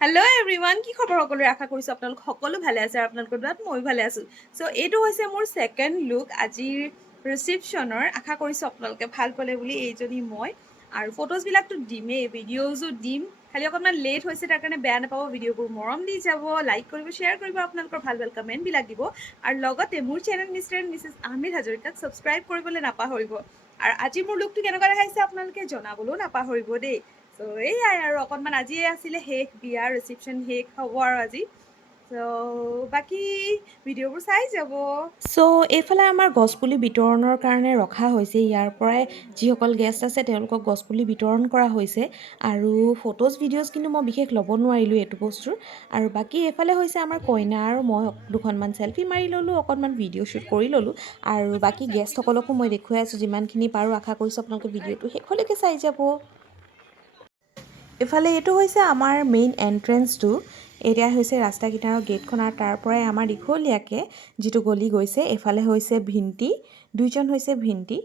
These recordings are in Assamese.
হেল্ল' এভৰিৱান, কি খবৰ সকলোৰে? আশা কৰিছোঁ আপোনালোক সকলো ভালে আছে আৰু আপোনালোকৰ দোৱাত ময়ো ভালে আছোঁ। চ' এইটো হৈছে মোৰ ছেকেণ্ড লুক আজিৰ ৰিচিপশ্যনৰ। আশা কৰিছোঁ আপোনালোকে ভাল পালে বুলি। এইজনী মই, আৰু ফটোজবিলাকতো দিমেই, ভিডিঅ'জো দিম, খালি অকণমান লেট হৈছে, তাৰ কাৰণে বেয়া নাপাব। ভিডিঅ'বোৰ মৰম দি যাব, লাইক কৰিব, শ্বেয়াৰ কৰিব, আপোনালোকৰ ভাল ভাল কমেণ্টবিলাক দিব, আৰু লগতে মোৰ channel mister and Mrs Ahmed হাজৰিকাক ছাবস্ক্ৰাইব কৰিবলৈ নাপাহৰিব। আৰু আজি মোৰ লুকটো কেনেকুৱা দেখাইছে আপোনালোকে জনাবলৈও নাপাহৰিব দেই। চ' এইয়াই আৰু অকণমান আজিয়ে আছিলে শেষ, বিয়াৰ ৰিচিপশ্যন শেষ হ'ব আৰু আজি। চ' বাকী ভিডিঅ'বোৰ চাই যাব। চ' এইফালে আমাৰ গছপুলি বিতৰণৰ কাৰণে ৰখা হৈছে। ইয়াৰ পৰাই যিসকল গেষ্ট আছে তেওঁলোকক গছপুলি বিতৰণ কৰা হৈছে। আৰু ফটোজ ভিডিঅ'জ কিন্তু মই বিশেষ ল'ব নোৱাৰিলোঁ এইটো বস্তুৰ। আৰু বাকী এইফালে হৈছে আমাৰ কইনা আৰু মই দুখনমান চেলফি মাৰি ল'লোঁ, অকণমান ভিডিঅ' শ্বুট কৰি ল'লোঁ। আৰু বাকী গেষ্টসকলকো মই দেখুৱাই আছোঁ যিমানখিনি পাৰোঁ। আশা কৰিছোঁ আপোনালোকে ভিডিঅ'টো শেষলৈকে চাই যাব। ইফালে এইটো হৈছে আমাৰ মেইন এণ্ট্ৰেঞ্চটো। এতিয়া হৈছে ৰাস্তা কিনাৰৰ গেটখন, আৰু তাৰ পৰাই আমাৰ দীঘলীয়াকৈ যিটো গলি গৈছে। এইফালে হৈছে ভিণ্টি, দুইজন হৈছে ভিণ্টি।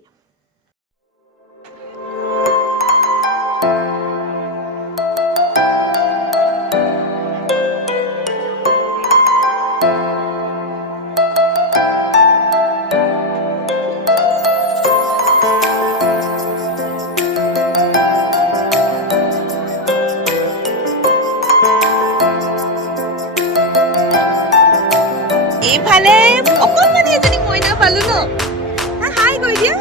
এইফালে অকণমান এজনী মইনা পালো ন, হাই কৈ দিয়া।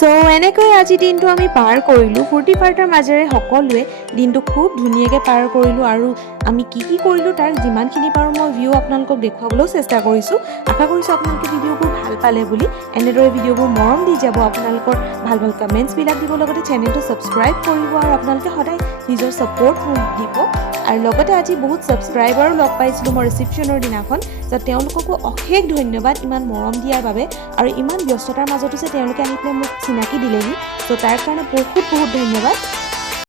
সো এনেকৈ আজি দিনটো আমি পাৰ কৰিলোঁ ফূৰ্তি ফাৰ্তাৰ মাজেৰে সকলোৱে দিনটো খুব ধুনীয়াকৈ পাৰ কৰিলোঁ আৰু আমি কি কৰিলোঁ তাৰ যিমানখিনি পাৰোঁ মই ভিউ আপোনালোকক দেখুৱাবলৈও চেষ্টা কৰিছোঁ আশা কৰিছোঁ আপোনালোকে ভিডিঅ'বোৰ ভাল পালে বুলি এনেদৰে ভিডিঅ'বোৰ মৰম দি যাব আপোনালোকৰ ভাল ভাল কমেণ্টছবিলাক দিব লগতে চেনেলটো ছাবস্ক্ৰাইব কৰিব আৰু আপোনালোকে সদায় নিজৰ ছাপোৰ্ট দিব আৰু লগতে আজি বহুত ছাবস্ক্ৰাইবাৰো লগ পাইছিলোঁ মই ৰিচিপশ্যনৰ দিনাখন তো তেওঁলোককো অশেষ ধন্যবাদ ইমান মৰম দিয়াৰ বাবে আৰু ইমান ব্যস্ততাৰ মাজতো যে তেওঁলোকে আহি পেলাই মোক চিনাকি দিলেহি তো তাৰ কাৰণে বহুত বহুত ধন্যবাদ